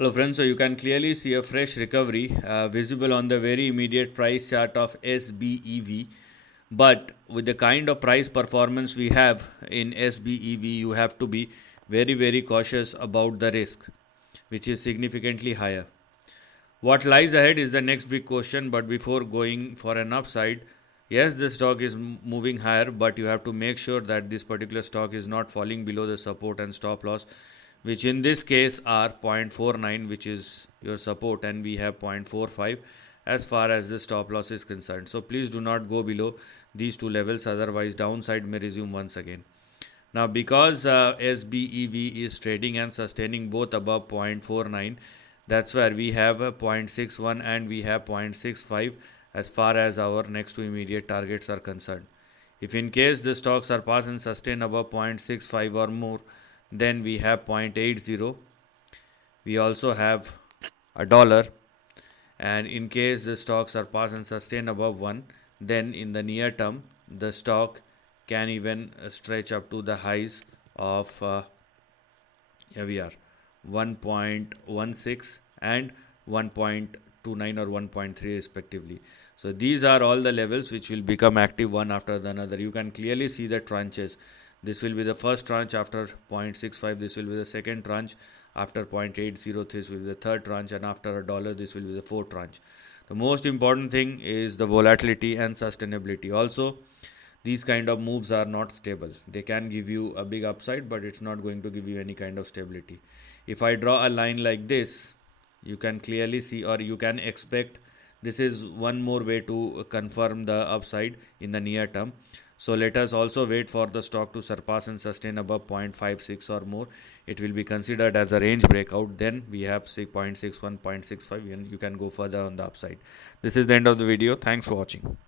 Hello friends, so you can clearly see a fresh recovery visible on the very immediate price chart of SBEV. But with the kind of price performance we have in SBEV, you have to be very cautious about the risk, which is significantly higher. What lies ahead is the next big question, but before going for an upside, yes, the stock is moving higher, but you have to make sure that this particular stock is not falling below the support and stop loss, which in this case are 0.49, which is your support, and we have 0.45 as far as the stop loss is concerned. So please do not go below these two levels, otherwise downside may resume once again. Now, because SBEV is trading and sustaining both above 0.49, that's where we have a 0.61 and we have 0.65 as far as our next two immediate targets are concerned. If in case the stock surpass and sustain above 0.65 or more, then we have 0.80. We also have a dollar, and in case the stock surpass and sustain above 1, then in the near term the stock can even stretch up to the highs of here we are 1.16 and 1.29 or 1.3 respectively. So these are all the levels which will become active one after the another. You can clearly see the tranches. This will be the first tranche after 0.65, this will be the second tranche after 0.80, this will be the third tranche, and after a dollar this will be the fourth tranche. The most important thing is the volatility and sustainability. Also, these kind of moves are not stable. They can give you a big upside, but it's not going to give you any kind of stability. If I draw a line like this, you can clearly see, or you can expect, this is one more way to confirm the upside in the near term. So let us also wait for the stock to surpass and sustain above 0.56 or more. It will be considered as a range breakout. Then we have 0.61, 0.65, and you can go further on the upside. This is the end of the video. Thanks for watching.